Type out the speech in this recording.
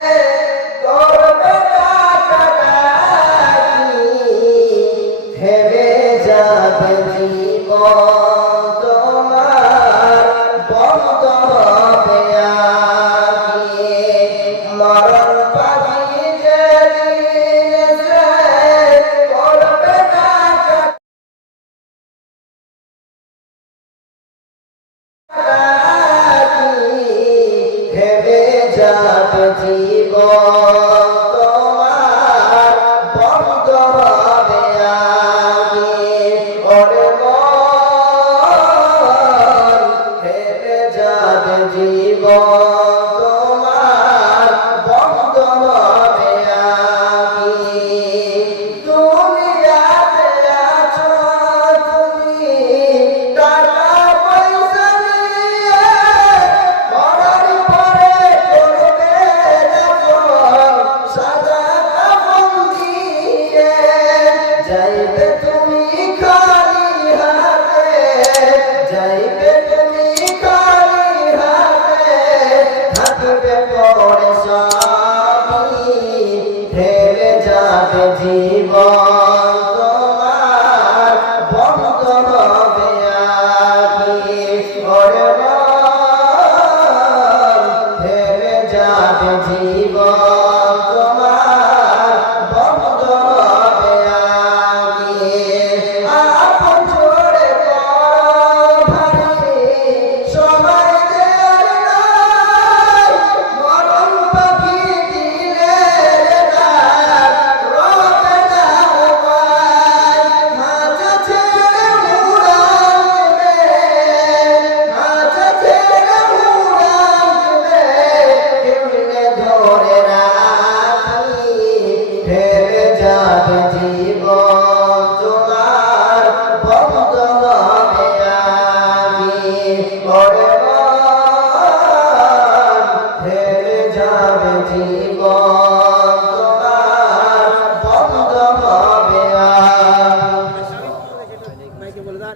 করবে কাটাকাটি, থেমে যাবে জীবন তোমার, বন্ধ হবে আখি। মরণ পাখি যেদিন এসে করবে ভেবে যাবে জীবন তোমার, বন্ধ হবে আগে। ওরে মন, ভেবে যাবে জীবন তোমার, বন্ধ হবে আগে। দুনিয়াতে আছো তুমি টাকা পয়সা নিয়ে, মরার পরে করবে দাফন সাদা কাফন দিয়ে। যাইবে তুমি খালি হাতে, যাইবে তুমি খালি হাতে, থাকবে পরে সবই, ঢেলে যাবে জীবন তোমার, বন্ধ হবে আগে। ওরে মন, ঢেলে যাবে জীবন তোমার, বন্ধ হবে আগে। আপন জোরে করো ভারী, সময় দেয়ার নাই, মরণ পাখি দিলে ডাক, রবে না উপায়। খাঁচা ছেড়ে উড়াল দেবে, খাঁচা ছেড়ে উড়াল দেবে, কেমনে ধরে রাখি, ফেলে যাবে জীবন তোমার, বন্ধ হবে আগে। ওরে মন, ফেলে যাবে জীবন।